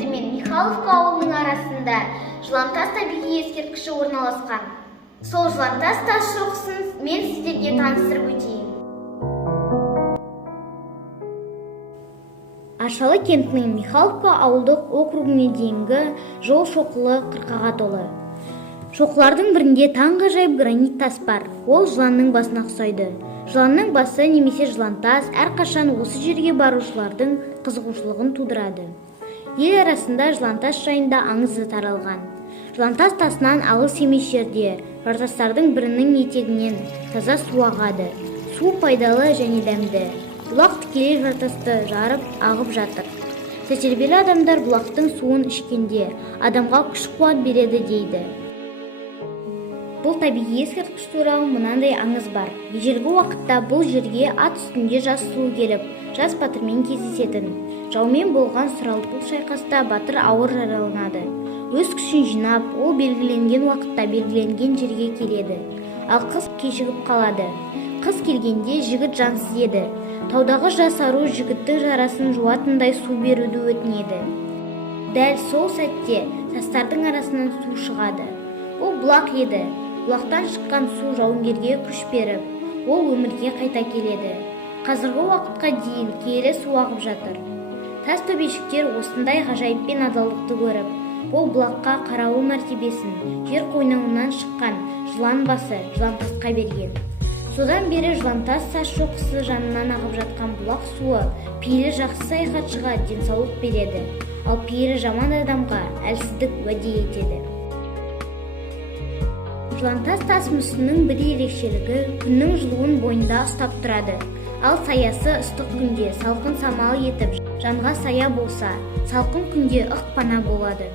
кенті мен Михайловка ауылының арасында Жылантас табиғи ескерткіші орналасқан. Сол Жылантас тас шоқысын мен сіздерге таныстырып өтейін. Аршалы кентінің Михайловка ауылдық округіне дейінгі жол шоқылы қырқаға толы. Шоқылардың бірінде таңғажайып гранит тас бар. Ол жыланның басына ұқсайды. Жыланның басы немесе жылантас әрқашан осы жерге барушылардың қызығушылығын тудырады. Ел арасында жылантас жайында аңызы таралған. Жылантас тасынан алыс емес жерде жартастардың бірінің етегінен таза су ағады. Су пайдалы және дәмді. Бұлақ тікелей жартасты жарып ағып жатыр. Тәжірибелі адамдар бұлақтың суын ішкенде адамға күш-қуат береді дейді. Бұл табиғи ескерткіш туралы мынандай аңыз бар. Ежелгі уақытта бұл жерге ат үстінде жас сұлу келіп, жас батырмен кездесетін. Жаумен болған сұралпыл шайқаста батыр ауыр жараланады. Өз күшін жинап, ол белгіленген уақытта белгіленген жерге келеді. Ал қыз кешігіп қалады. Қыз келгенде жігіт жансыз еді. Таудағы жас ару жігіттің жарасын жуатындай су беруді өтінеді. Дәл сол сәтте тастардың арасынан су шығады. Ол бұлақ еді. Бұлақтан шыққан су жауынгерге күш беріп, ол өмірге қайта келеді. Қазіргі уақытқа дейін киелі су ағып жатыр. Тас төбешіктер осындай ғажайыппен адалдықты көріп, бұл бұлаққа қарауыл мәртебесін жер қойнауынан шыққан жылан басы Жылантасқа берген. Содан бері Жылантас тас шоқысы жанынан ағып жатқан бұлақ суы пейілі жақсы саяхатшыға денсаулық береді, ал пейілі жаман адамға әлсіздік уәде етеді. Жылантас тас мүсінінің бір ерекшелігі күннің жылуын бойында ұстап тұрады. Ал саясы ыстық күнде салқын самал етіп, жанға сая болса, салқын күнде ық пана болады.